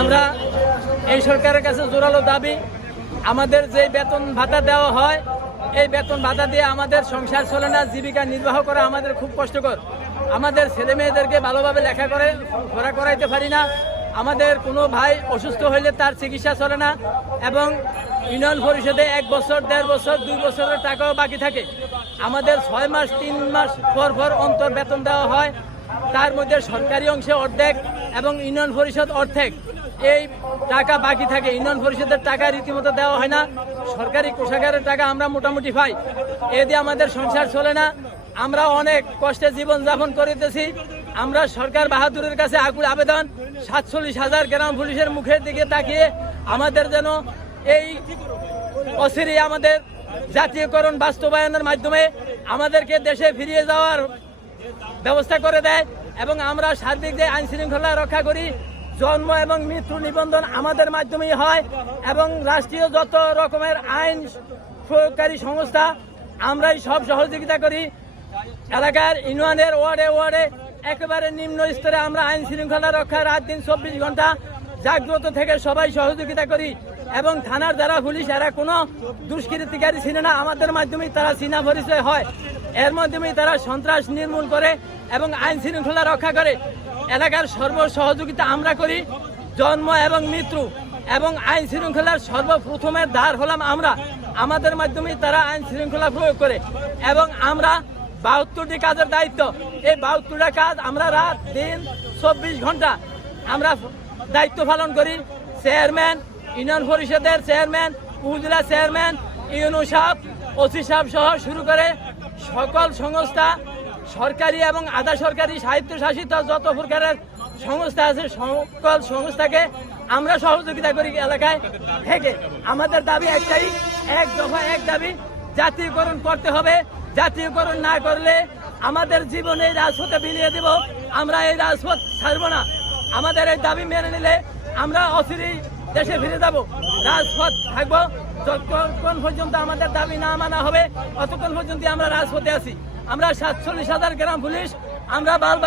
আমরা এই সরকারের কাছে জোরালো দাবি, আমাদের যে বেতন ভাতা দেওয়া হয়, এই বেতন ভাতা দিয়ে আমাদের সংসার চলে না, জীবিকা নির্বাহ করা আমাদের খুব কষ্টকর। আমাদের ছেলে মেয়েদেরকে ভালোভাবে লেখা করে, পড়া করাইতে পারি না। আমাদের কোনো ভাই অসুস্থ হইলে তার চিকিৎসা চলে না এবং ইউনিয়ন পরিষদে এক বছর, দেড় বছর, দুই বছরের টাকাও বাকি থাকে। আমাদের ছয় মাস, তিন মাস পর পর অন্তর বেতন দেওয়া হয়। তার মধ্যে সরকারি অংশে অর্ধেক এবং ইউনিয়ন পরিষদ অর্ধেক। এই টাকা বাকি থাকে। ইউনিয়ন পরিষদের টাকা রীতিমতো দেওয়া হয় না। সরকারি কোষাগারের টাকা আমরা মোটামুটি পাই। এ দিয়ে আমাদের সংসার চলে না। আমরা অনেক কষ্টে জীবন যাপন করিতেছি। আমরা সরকার বাহাদুরের কাছে আকুল আবেদন। সাতচল্লিশ হাজার গ্রাম পুলিশের মুখের দিকে তাকিয়ে আমাদের যেন এই অসিরি আমাদের জাতীয়করণ বাস্তবায়নের মাধ্যমে আমাদেরকে দেশে ফিরিয়ে যাওয়ার ব্যবস্থা করে দেয় এবং আমরা সার্বিক যে আইন শৃঙ্খলা রক্ষা করি, জন্ম এবং মৃত্যু নিবন্ধন আমাদের মাধ্যমেই হয় এবং রাষ্ট্রীয় যত রকমের আইন প্রয়োগকারী সংস্থা, আমরাই সব সহযোগিতা করি। এলাকার ইউনিয়নের ওয়ার্ডে ওয়ার্ডে একেবারে নিম্ন স্তরে আমরা আইন শৃঙ্খলা রক্ষা রাত দিন চব্বিশ ঘণ্টা জাগ্রত থেকে সবাই সহযোগিতা করি এবং থানার দ্বারা পুলিশ, এরা কোনো দুষ্কৃতিকারী ছিল না, আমাদের মাধ্যমেই তারা চীনা পরিচয় হয়। এর মাধ্যমেই তারা সন্ত্রাস নির্মূল করে এবং আইন শৃঙ্খলা রক্ষা করে। এলাকার সর্ব সহযোগিতা আমরা করি, জন্ম এবং মৃত্যু এবং আইন শৃঙ্খলার সর্বপ্রথমের ধার হলাম আমরা। আমাদের মাধ্যমেই তারা আইন শৃঙ্খলা প্রয়োগ করে এবং আমরা বাহাত্তরটি কাজের দায়িত্ব। এই বাহাত্তরটা কাজ আমরা রাত, দিন, চব্বিশ ঘণ্টা আমরা দায়িত্ব পালন করি। চেয়ারম্যান, ইউনিয়ন পরিষদের chairman, upazila chairman UNO OC সাহেব সহ শুরু করে সকল সংস্থা, সরকারি এবং আধা সরকারি স্বায়ত্তশাসিত যত প্রকারের সংস্থা আছে, সকল সংস্থাকে আমরা সহযোগিতা করি এলাকায় থেকে। আমাদের দাবি একটাই, এক দফা এক দাবি, জাতীয়করণ করতে হবে। জাতীয়করণ না করলে আমাদের জীবনে এই রাজপথে বিলিয়ে দিব, আমরা এই রাজপথ ছাড়ব না। আমাদের এই দাবি মেনে নিলে আমরা অচিরেই দেশে ফিরে যাব, রাজপথ থাকব। যতক্ষণ পর্যন্ত আমাদের দাবি না মানা হবে ততক্ষণ পর্যন্ত আমরা রাজপথে আছি। আমরা সাতচল্লিশ হাজার গ্রাম পুলিশ, আমরা বাল